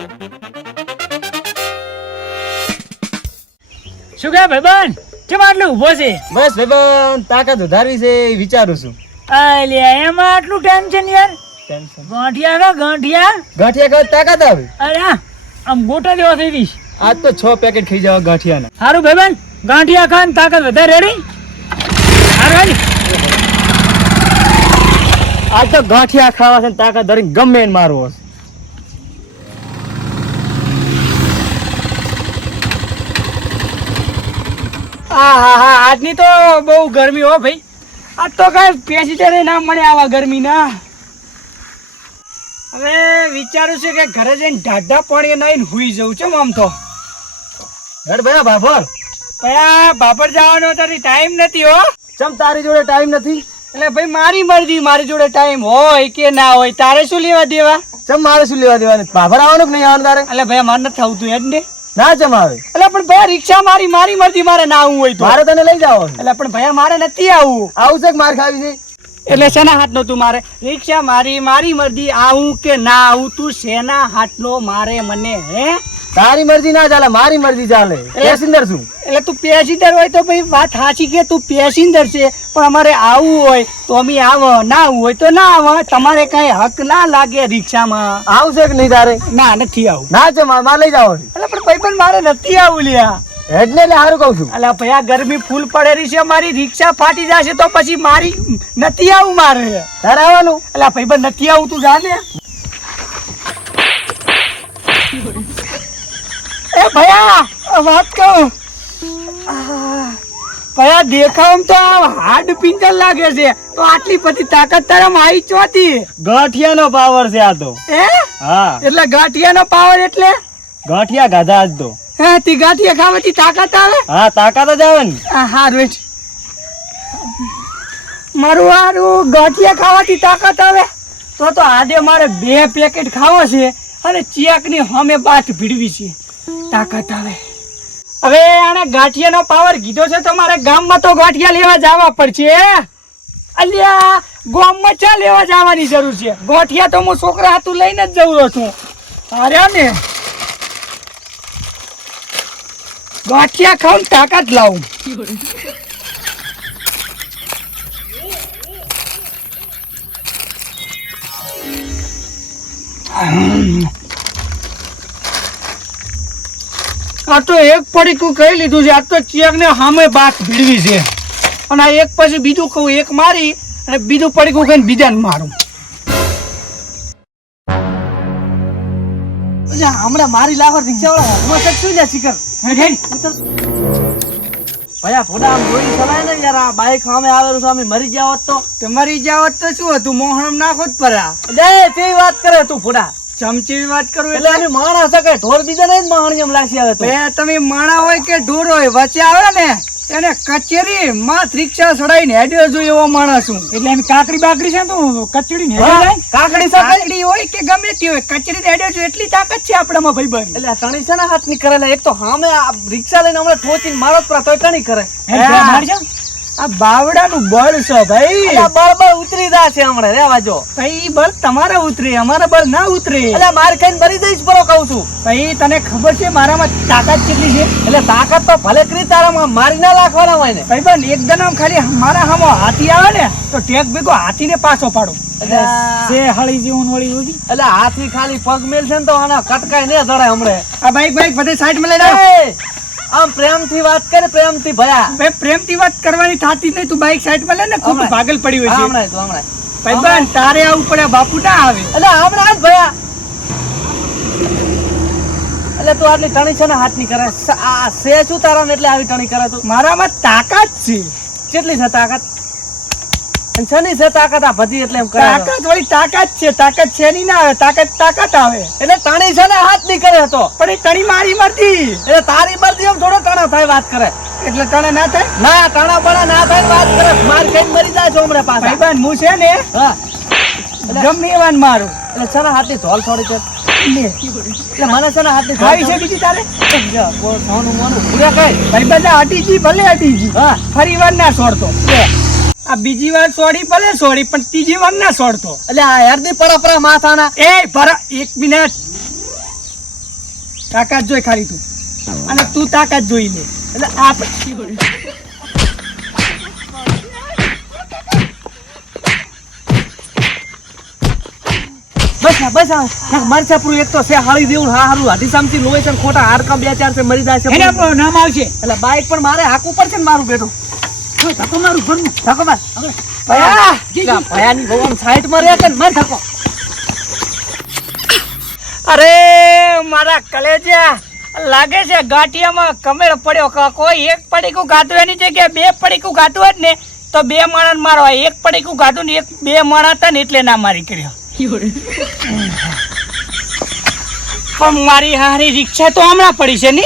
શું કહે ભાઈબંધ? કેમ આટલું ઊભો છે? બસ ભાઈબંધ તાકાત વધારવી છે વિચારું છું. અલ્યા એમાં આટલું ટેન્શન યાર? ગાંઠિયા ગાંઠિયા તાકાત આવે. અરે આમ ગોટા જેવા થઈ ગઈશ. આજ તો 6 પેકેટ ખાઈ જવા ગાંઠિયાના. સારું ભાઈબંધ, ગાંઠિયા ખાન તાકાત વધારે રેડી. સારું આજ તો ગાંઠિયા ખાવા છે તાકાત ધરીને ગમે એને મારવો છે. આજની તો બહુ ગરમી હો ભાઈ. આજ તો કઈ પેસેન્જર ના મળે આવા ગરમી ના. હવે વિચારું છે કે ઘરે જઈને ઢાઢા પાણી નાઈને હુઈ જવું છે આમ તો. હેડ ભાઈ બાબર ભયા બાબર જવાનો તારી ટાઈમ નથી હો. ચમ તારી જોડે ટાઈમ નથી? એટલે ભાઈ મારી મરજી, મારી જોડે ટાઈમ હોય કે ના હોય તારે શું લેવા દેવા? ચમ મારે શું લેવા દેવાનું? બાબર આવવાનું કે નહીં આવવાનું તારે? એટલે ભાઈ મારે નથી આવતું હેડ ને. ના ચમ આવે? એટલે પણ ભાઈ રિક્ષા મારી મરજી, મારે ના આવવું હોય તો મારે તને લઈ જાવ. એટલે પણ ભાઈ મારે નથી આવવું. આવું છે કે માર ખાવી છે? એટલે શેના હાથનો તું મારે? રિક્ષા મારી મરજી, આવું કે ના આવું તું શેના હાથનો મારે મને? હે તારી મરજી ના ચાલે, મારી મરજી ચાલે. પેસેન્જર છું. એટલે તું પેસેન્જર હોય તો ભાઈ વાત સાચી કે તું પેસેન્જર છે, પણ અમારે આવવું હોય તો અમે આવ, ના આવવું હોય તો ના આવ. તમારે કઈ હક ના લાગે રિક્ષામાં? આવું છે કે નહીં તારે? ના નથી આવું. ના છે મારે લઈ જાવ. એટલે પણ ભાઈ પણ મારે નથી આવું લ્યા. હેડ ને એટલે સારું કહું છું. એટલે ભાઈ આ ગરમી ફૂલ પડેલી છે, મારી રિક્ષા ફાટી જશે તો પછી મારી નથી આવું મારે. તારે આવવાનું? એટલે ભાઈ પણ નથી આવું, તું જા ને. એ ભયા વાત કહું, ભયા દેખાવ તો હાડ પિંજર લાગે છે, તો આટલી બધી તાકાત તારામાં આવી ચોથી? ગાંઠિયાનો પાવર છે આ તો. એ હા, એટલે ગાંઠિયાનો પાવર એટલે ગાંઠિયા ગાધા આજ તો. હે તી ગાંઠિયા ખાવાથી તાકાત આવે? હા, તાકાત જ આવે ને. હારું મારું ગાંઠિયા ખાવાથી તાકાત આવે તો આજે મારે 2 પેકેટ ખાવા છે અને ચિયાકની સામે બાથ ભીડવી છે, તાકાત આવે. હવે આને ગાંઠિયાનો પાવર કીધો છે તો મારે ગામમાં તો ગાંઠિયા લેવા જવા પડશે. અલ્યા ગામમાં ચા લેવા જવાની જરૂર છે? ગાંઠિયા તો હું છોકરા હાથું લઈને જ જઉં છું. અરે ને ગાંઠિયા ખાઉં તાકાત લાવું. આ તો એક પડીકું ખાઈ લીધું છે, આ તો ચિયાક ને સામે બાત ભીડવી છે, અને આ એક પછી બીજું ખાવું, એક મારી અને બીજું પડીકું ખાઈને બીજાને મારું. હમણાં મારી લાવર રિક્ષા વાળા શકશું ને શિખર. ભયા ફોડા આમ જોઈ ચલાય ને યાર, આ બાઈક સામે આવેલું સામે મરી જાવત તો? તમારી જાવત તો શું હતું, મોહણમ નાખો જ પરા. કેવી વાત કરે તું ફોડા? ચમચી વાત કરું એટલે આની માણસ છે કે ઢોર બીજા નહીં માણસ એમ લાગી આવે તો? તમે માણા હોય કે ઢોર હોય, વચ્ચે આવે ને એને કચેરી માં રિક્ષા ચડાવીને હેડ્યો છું એવો માણસ છું. એટલે એમ કાકડી બાકડી છે તો કચડી કાકડી હોય કે ગમે તે હોય, કચડી હેડ્યો છું એટલી તાકાત છે આપણામાં ભાઈબંધ. એટલે તણી છે ને હાથ ની કરેલા, એક તો સામે રિક્ષા લઈને હમણાં ઠોચીને મારો જ તોય તણી કરે. આ બાવડાનું બળ છે ભાઈ, બળ બળ ઉતરી જાય છે હમણાં. રેવા જો ભાઈ, બળ તમારા ઉતરે, અમારા બળ ના ઉતરે. એટલે માર ખાઈને મરી જઈશ પરો કહું છું. ભાઈ તને ખબર છે મારામાં તાકાત કેટલી છે? એટલે તાકાત તો ભલે કરી તારામાં, મારી ના લાખવાના હોય ને. ભાઈ બન એકદમ આમ ખાલી મારા હામો હાથી આવે ને તો ટેક ભેગો હાથીને પાછો પાડો. એટલે હળી જેવું વળી ઉડી. એટલે હાથી ખાલી પગ મેલ છે ને તો આના કટકાય ને જડાય હમણે. આ બાઈક બધે સાઈડ માં લઈ જાવ. આમ પ્રેમથી વાત કરે, પ્રેમથી ભયા. ભાઈ પ્રેમથી વાત કરવાની થાતી નહીં, તું બાઈક સાઈડ માં લે ને, ખૂબ પાગલ પડી હોય છે. હમણાં તો હમણાં ભાઈ બન તારે આવું પડે, બાપુ ના આવે. એટલે હમણાં જ ભયા. એટલે તું આટલી ટણી છે ને હાથ ની કરે આ સે શું તારા ને? એટલે આવી ટણી કરે તું? મારામાં તાકાત છે. કેટલી છે તાકાત? શની છે તાકાત આ બધી? એટલે એમ કરે તાકાત વળી તાકાત છે, તાકાત છે ની ના આવે, તાકાત આવે. એટલે ટણી છે ને હાથ ની કરે હતો, પણ એ ટણી મારી મરજી. એટલે તારી મરજી એમ થોડો ટણા થાય વાત કરે? એટલે ટણે ના થાય? ના, ટણા બણા ના થાય વાત કરે. માર કઈ મરી જાય છો હમણાં પાછા. ભાઈ બન હું છે ને હા ગમે એવાન મારું. એટલે છે ને હાથ ની ધોલ છોડી છે. એટલે મને છે ને હાથ ની ખાઈ છે બીજી તારે? સોનું મોનું ભૂર્યા કઈ ભાઈ બધા અટીજી ભલે અટીજી, હા ફરી વાર ના છોડતો. આ બીજી વાર છોડી ભલે છોડી, પણ ત્રીજી વાર ના છોડતો. એટલે આ હેરદી પડા માથાના. એ પર એક મિનિટ, તાકાત જોઈ ખાલી તું અને તું તાકાત જોઈ લે એટલે આ પછી બસ મરચાપુરું એક તો છે હાળી દેવું હા હારું હાથી સામથી લોહી છે ને ખોટા હાડકા બે ચાર છે મરી જાય છે એને આપણું નામ આવશે એટલે બાઈક પણ મારે હાકવું પડશે ને મારું બેટું ધક્કો મારું ઘરનું ધક્કો માર ભયા ભયાની બહુ આમ સાઈડમાં રહે કે ને માર ધક્કો અરે મારા કલેજા લાગે છે ગાંઠિયામાં કમેળ પડ્યો કોઈ એક પડીકું ગાતું એની જગ્યાએ બે પડીકું ગાતું હોત ને તો બે માણસ મારવા એક પડીકું ગાતું ને એક બે માણસ હતા ને એટલે ના મારી કર્યો પણ મારી હારી રિક્ષા તો હમણાં પડી છે ને